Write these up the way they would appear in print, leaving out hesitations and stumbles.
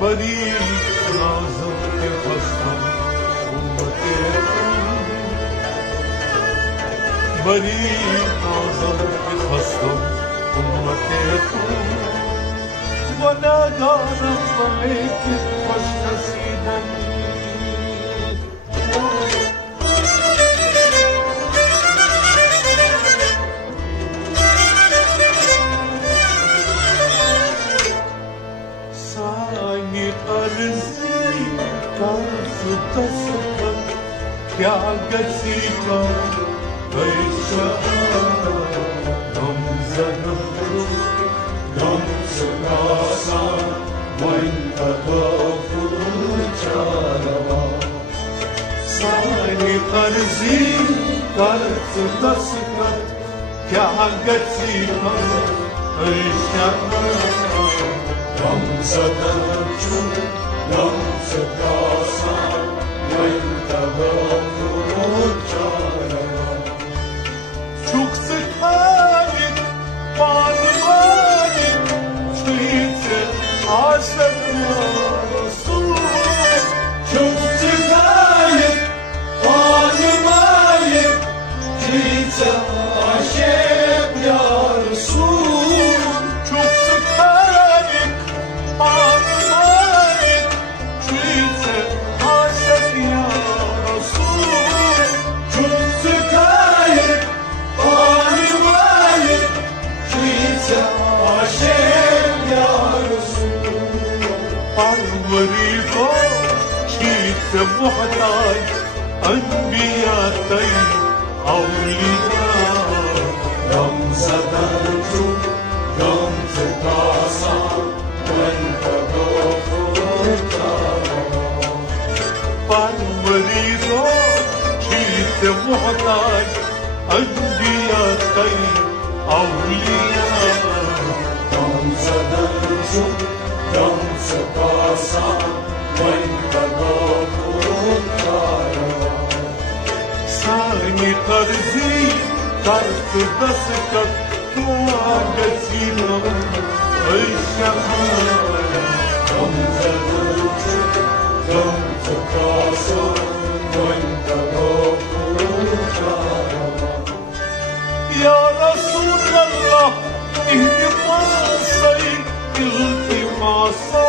बड़ी नाज़म के खस्तम उम्मते बड़ी नाज़म के खस्तम उम्मते वनागारम लेके खुश नसीबन क्या गसी का वैशा गम सगासा वन चारवा सारी अर्जी कर्ज दस्तखत क्या गसी का वैशा गम सगासा Çok sıkayım, bağırmayım, çiğce aşık ya Resul. Çok sıkayım, bağırmayım, çiğce aşık ya Resul. Çok sıkayım, bağırmayım, çiğce aşık ya محتاج أنبياء طيب أولياء رمز درجو رمز قاسا وانت غفور فالمريضو شيت محتاج أنبياء طيب أولياء رمز درجو رمز قاسا وانت غفور ساني قرزي قرز دستك توعدتنا الشهادة رمز درجو رمز قاسا وانت غفور يا رسول الله التماسي التماسا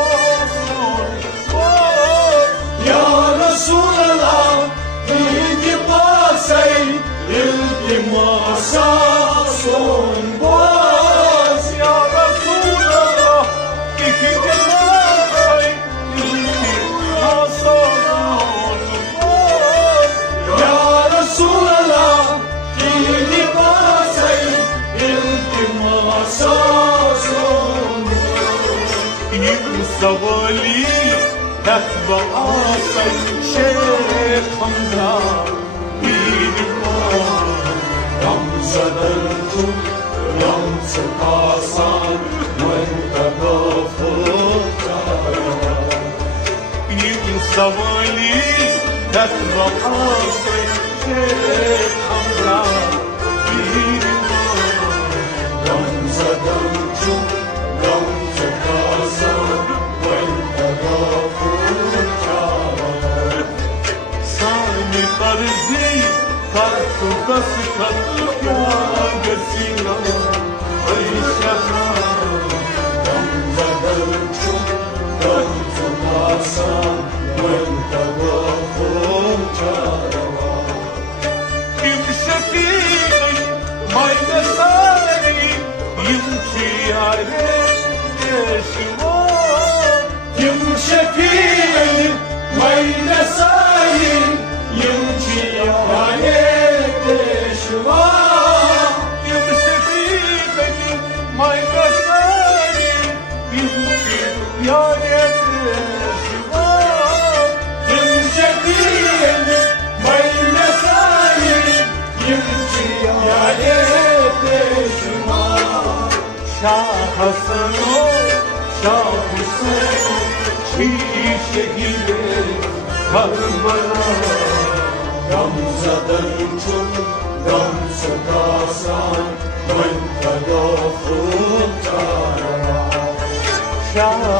يا رسول الله التماسا son boz ya Resulallah iltimasa son boz ya Resulallah iltimasa son boz savali تتبع عاصي شيخ حمزة رمز درجو رمز قاسان وانت غفور ينصب لي تتبع عاصي شيخ حمزة رمز درجو رمز قاسان وانت غفور سامي قرزي قرط دستك يا قسينا عيشها رمز درجو رمز قاسان وانت غفور يمشي فيك ما ينساني يمشي عليك يشوار يمشي فيك ما ينساني يمشي عليك يشوار يمشي فيك ما ينساني يمشي عليك يشوار يمشي فيك ما ينساني يمشي عليك يشوار شاه حسن شاه حسين شهيد كربلا رمز درجو رمز قاسان وانت غفور Gam